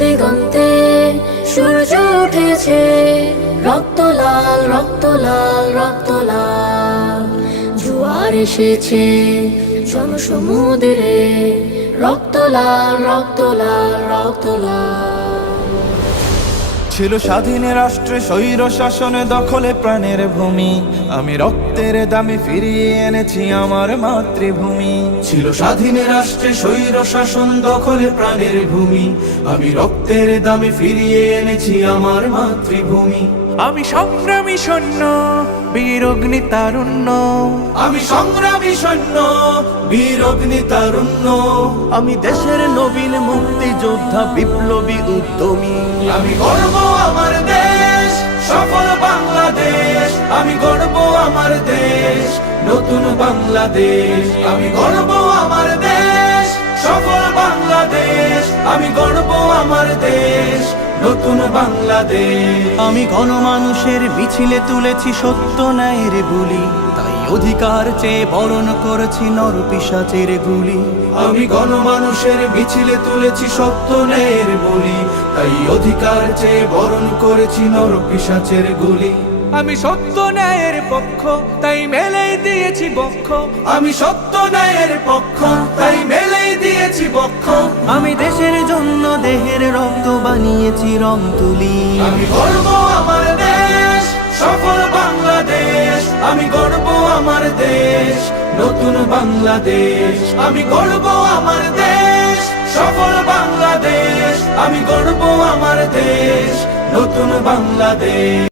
দিগন্তে সূর্য উঠেছে, রক্ত লাল রক্ত লাল রক্ত লাল। জোয়ার এসেছে জনসমুদ্রে, রক্ত লাল রক্ত লাল রক্ত লাল। ছিল স্বাধীন রাষ্ট্রে স্বৈর শাসন দখলে প্রাণের ভূমি, আমি রক্তের দামে ফিরিয়ে এনেছি আমার মাতৃভূমি। ছিল স্বাধীন রাষ্ট্রে স্বৈর শাসন দখলে প্রাণের ভূমি, আমি রক্তের দামে ফিরিয়ে এনেছি আমার মাতৃভূমি। আমি সংগ্রামী সৈন্য, বীর অগ্নি তারুণ্য। আমি সংগ্রামী সৈন্য, বীর অগ্নি তারুণ্য। আমি দেশের নবীন মুক্তিযোদ্ধা, বিপ্লবী উদ্যমী। আমি গর্ব আমার দেশ, সফল বাংলাদেশ। আমি গর্ব আমার দেশ, নতুন বাংলাদেশ। আমি গর্ব আমার দেশ, সফল বাংলাদেশ। আমি গর্ব আমার দেশ, নতুন বাংলাদেশ। আমি গণমানুষের মিছিলে তুলেছি সত্য ন্যায়ের বুলি, তাই অধিকার চেয়ে বরণ করেছি নর পিশাচের গুলি। আমি গণমানুষের মিছিলে তুলেছি সত্য ন্যায়ের বলি, তাই অধিকার চেয়ে বরণ করেছি নর পিশাচের গুলি। আমি সত্য ন্যায়ের পক্ষ, তাই মেলেই দিয়েছি বক্ষ। আমি সত্য ন্যায়ের পক্ষ, তাই মেলেই দিয়েছি বক্ষ। আমি দেশের জন্য দেহের রক্ত বানিয়েছি রং তুলি। আমি গর্ব আমার দেশ, সফল বাংলাদেশ। আমি গর্ব আমার দেশ, নতুন বাংলাদেশ। আমি গর্ব আমার দেশ, সফল বাংলাদেশ। আমি গর্ব আমার দেশ, নতুন বাংলাদেশ।